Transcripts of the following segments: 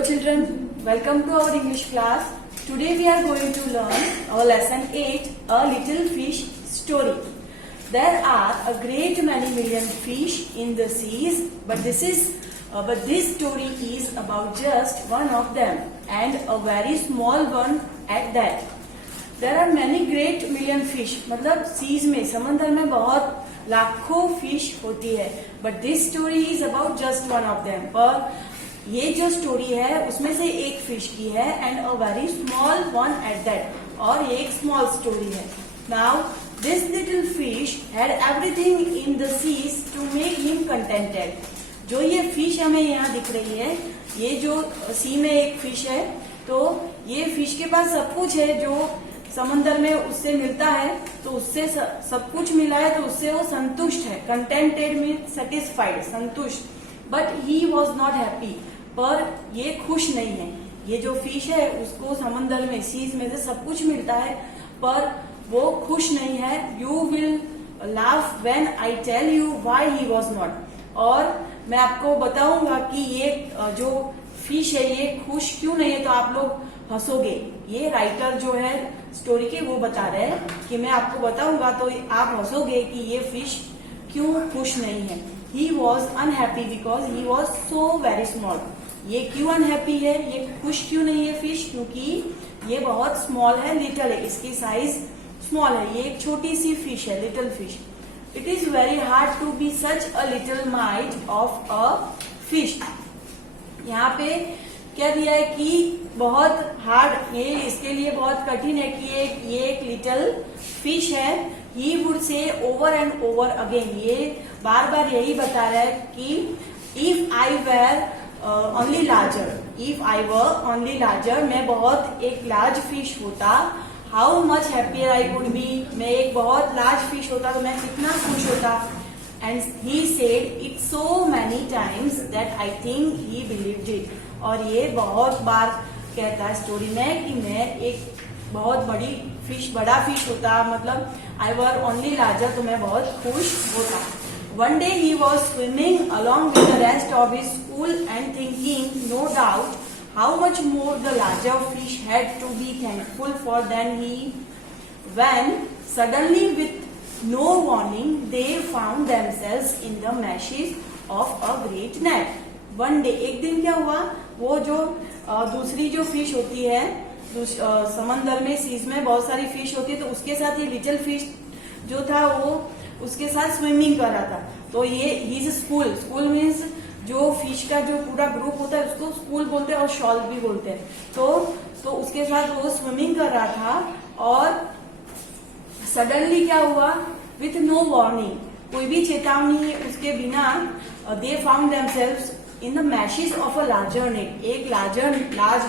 Hello children, welcome to our English class. Today we are going to learn our lesson 8, A Little Fish Story. There are a great many million fish in the seas, but this story is about just one of them and a very small one at that. There are many great million fish. मतलब seize में समंदर में बहुत लाखों fish होती है, but this story is about just one of them. पर ये जो स्टोरी है उसमें से एक फिश की है and a very small one at that, और ये एक स्मॉल स्टोरी है. Now this little fish had everything in the seas to make him contented. जो ये फिश हमें यहाँ दिख रही है, ये जो सी में एक फिश है, तो ये फिश के पास सब कुछ है जो समंदर में उससे मिलता है, तो उससे सब कुछ मिला है तो उससे वो संतुष्ट है. कंटेंटेड मीन सेटिस्फाइड, संतुष्ट. But he was not happy, पर ये खुश नहीं है. ये जो फिश है उसको समंदर में सीज में से सब कुछ मिलता है, पर वो खुश नहीं है. You will laugh when I tell you why he was not. और मैं आपको बताऊंगा कि ये जो फिश है ये खुश क्यों नहीं है, तो आप लोग हंसोगे. ये राइटर जो है स्टोरी के वो बता रहे हैं कि मैं आपको बताऊंगा तो आप हंसोगे कि ये फिश क्यों खुश नहीं है. He was unhappy because he was so very small. ये क्यों अनहैप्पी है, ये खुश क्यों नहीं है फिश, क्योंकि ये बहुत स्मॉल है, लिटल है, इसकी साइज स्मॉल है. ये एक छोटी सी फिश है, little fish. It is very hard to be such a little mite of a fish. यहाँ पे क्या दिया है कि बहुत हार्ड, ये इसके लिए बहुत कठिन है कि ये एक लिटिल फिश है. He would say over and over again, ये बार बार यही बता रहा है कि if I were only larger, if I were only larger, मैं बहुत एक लार्ज फिश होता, how much happier I would be, मैं एक बहुत लार्ज फिश होता तो मैं कितना खुश होता. And he said it so many times that I think he believed it. और ये बहुत बार कहता है स्टोरी में कि मैं एक बहुत बड़ी फिश, बड़ा फिश होता, मतलब आई वर ओनली लार्जर, तो मैं बहुत खुश होता. One day he was swimming along with the rest of his school and thinking no doubt how much more the larger fish had to be thankful for than he, when suddenly with no warning they found themselves in the meshes of a great net. One day, एक दिन क्या हुआ, वो जो दूसरी जो fish होती है समंदर में, सीज में बहुत सारी फिश होती है, तो उसके साथ ये लिटिल फिश जो था वो उसके साथ स्विमिंग कर रहा था. तो ये हिज स्कूल, स्कूल मीन्स जो फिश का जो पूरा ग्रुप होता है उसको स्कूल बोलते हैं और शॉल भी बोलते हैं. तो उसके साथ वो स्विमिंग कर रहा था और सडनली क्या हुआ, विथ नो वार्निंग, कोई भी चेतावनी उसके बिना, they found themselves in the meshes of a larger net. एक लार्ज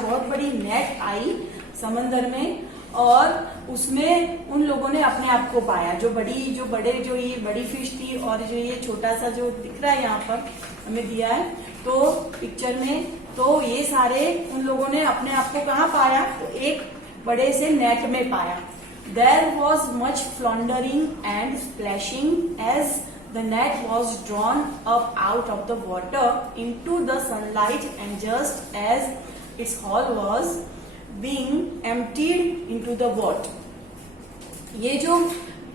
बहुत बड़ी नेट आई समंदर में, और उसमें उन लोगों ने अपने आप को पाया. जो ये बड़ी फिश थी और जो ये छोटा सा जो दिख रहा है यहाँ पर हमें दिया है तो पिक्चर में, तो ये सारे उन लोगों ने अपने आप को कहाँ पाया, तो एक बड़े से नेट में पाया. There was much floundering and splashing as the net was drawn up out of the water into the sunlight, and just as its haul was being emptied into the water. ये जो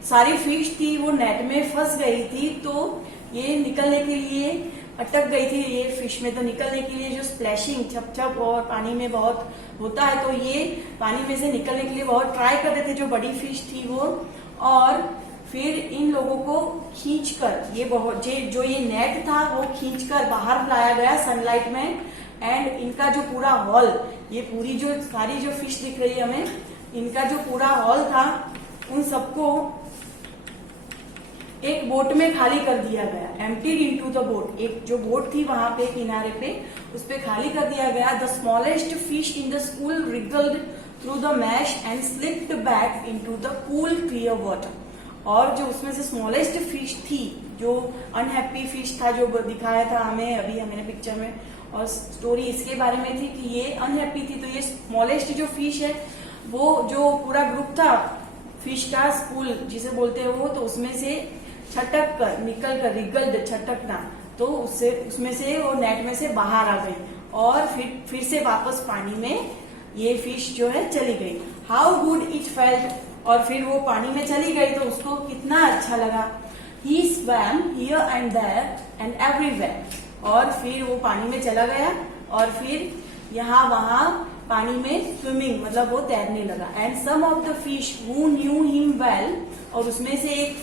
सारी fish थी वो net में फंस गई थी, तो ये निकलने के लिए अटक गई थी ये फिश में. तो निकलने के लिए जो स्प्लैशिंग, छप छप और पानी में बहुत होता है, तो ये पानी में से निकलने के लिए बहुत ट्राई कर रहे थे जो बड़ी फिश थी वो. और फिर इन लोगों को खींचकर, जो ये नेट था वो खींचकर बाहर लाया गया सनलाइट में. एंड इनका जो पूरा हॉल, ये पूरी जो सारी जो फिश दिख रही है हमें, इनका जो पूरा हॉल था उन सबको एक बोट में खाली कर दिया गया. एम्प्टीड इनटू द बोट, एक जो बोट थी वहां पे किनारे पे उस पे खाली कर दिया गया. The smallest fish in the school रिगल्ड through the mash and slipped back into the cool clear water. और जो उसमें से स्मॉलेस्ट फिश थी, जो अनहैप्पी फिश था जो दिखाया था हमें अभी हमने पिक्चर में, और स्टोरी इसके बारे में थी कि ये अनहैप्पी थी, तो ये स्मॉलेस्ट जो फिश है वो जो पूरा ग्रुप था फिश का, स्कूल जिसे बोलते हैं वो, तो उसमें से छटक कर निकल कर, रिगल्ड छटकना, तो उसमें से वो नेट में से बाहर आ गई. और फिर से वापस पानी में ये फिश जो है चली गई। हाउ गुड इट फेल्ट, और फिर वो पानी में चली गई तो उसको कितना अच्छा लगा। He swam here and there and everywhere, और फिर वो पानी में चला गया और फिर यहाँ वहां पानी में स्विमिंग मतलब वो तैरने लगा। And some of the fish who knew him well, और उसमें से एक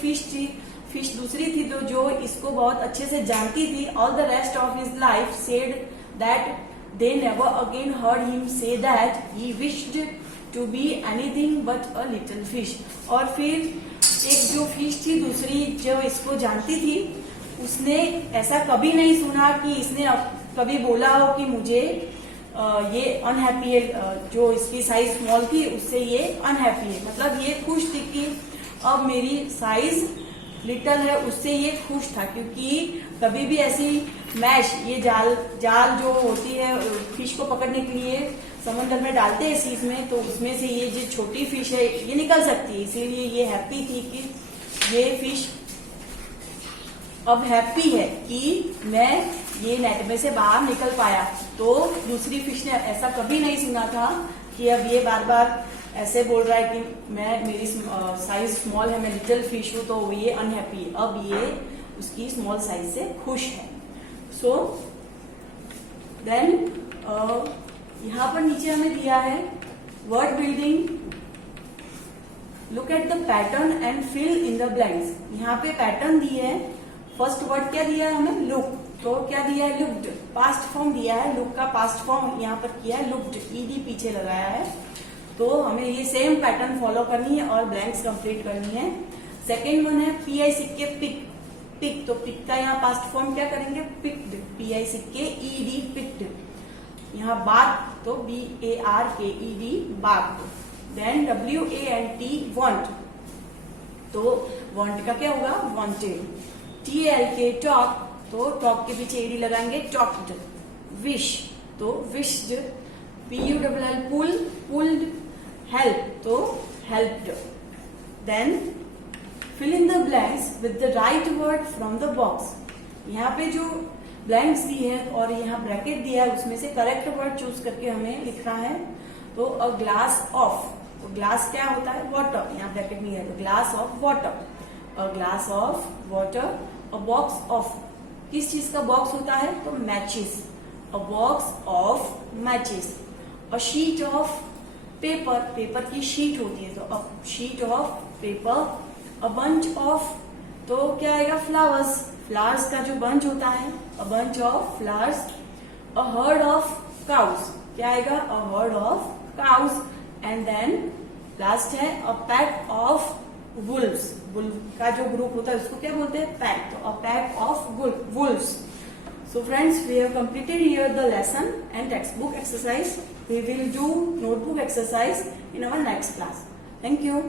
फिश दूसरी थी तो जो इसको बहुत अच्छे से जानती थी। All the rest of his life said that they never again heard him say that he wished to be anything but a little fish. और फिर एक जो फिश थी दूसरी जो इसको जानती थी, उसने ऐसा कभी नहीं सुना कि इसने कभी बोला हो कि मुझे ये अनहैप्पी है, जो इसकी साइज स्मॉल थी उससे ये अनहैप्पी है। मतलब ये खुश थी कि अब मेरी साइज लिटल है, उससे ये खुश था। क्योंकि कभी भी ऐसी मैश, ये जाल जो होती है फिश को पकड़ने के लिए समुद्र में डालते हैं सीज में, तो उसमें से ये जो छोटी फिश है ये निकल सकती है। इसीलिए ये हैप्पी थी कि ये फिश अब हैप्पी है कि मैं ये नेट में से बाहर निकल पाया। तो दूसरी फिश ने ऐसा कभी नहीं सुना था कि अब ये बार बार ऐसे बोल रहा है कि मेरी साइज स्मॉल है, मैं लिटिल फिश हूं, तो ये अनहैप्पी है। अब ये उसकी स्मॉल साइज से खुश है। सो देन यहाँ पर नीचे हमें दिया है word building. Look at the pattern and fill in the blanks. यहाँ पे पैटर्न दिए है। फर्स्ट वर्ड क्या दिया है हमें, लुक, तो क्या दिया है, लुक्ड। पास्ट फॉर्म दिया है, लुक का पास्ट फॉर्म यहाँ पर किया है लुक्ड, ईडी पीछे लगाया है। तो हमें ये सेम पैटर्न फॉलो करनी है और ब्लैंक्स कंप्लीट करनी है। सेकेंड वन है पीआई सिक्के पिक, पिक, तो पिक का यहाँ पास्ट फॉर्म क्या करेंगे, picked, P I C K E D picked. यहाँ बाग, तो BARKED bark. Then WANT want, तो वांट का क्या होगा, वांटेड। TALK टॉक, तो टॉक के पीछे एडी लगाएंगे टॉक्ड। विश, तो wished. PULL pull, pulled. Help, तो helped. Then fill in the blanks with the right word from the box. यहाँ पे जो ब्लैंक्स दी है और यहाँ ब्रैकेट दिया है उसमें से करेक्ट वर्ड चूज करके हमें लिखना है। तो अ ग्लास ऑफ, तो ग्लास क्या होता है, वाटर, यहाँ ब्रैकेट नहीं है, तो glass of water, a glass of water. A box of, किस चीज का बॉक्स होता है, तो matches, a box of matches. A sheet of paper, paper की शीट होती है, तो a sheet of paper. A bunch of, तो क्या आएगा, फ्लावर्स, फ्लावर्स का जो बंच होता है, a bunch of flowers. A herd of cows, क्या आएगा, a herd of cows. And then last है a pack of wolves, wolf का जो ग्रुप होता है उसको क्या बोलते हैं, पैक, तो अ pack of Wolves. So friends, we have completed here the lesson and textbook exercise. We will do notebook exercise in our next class. Thank you.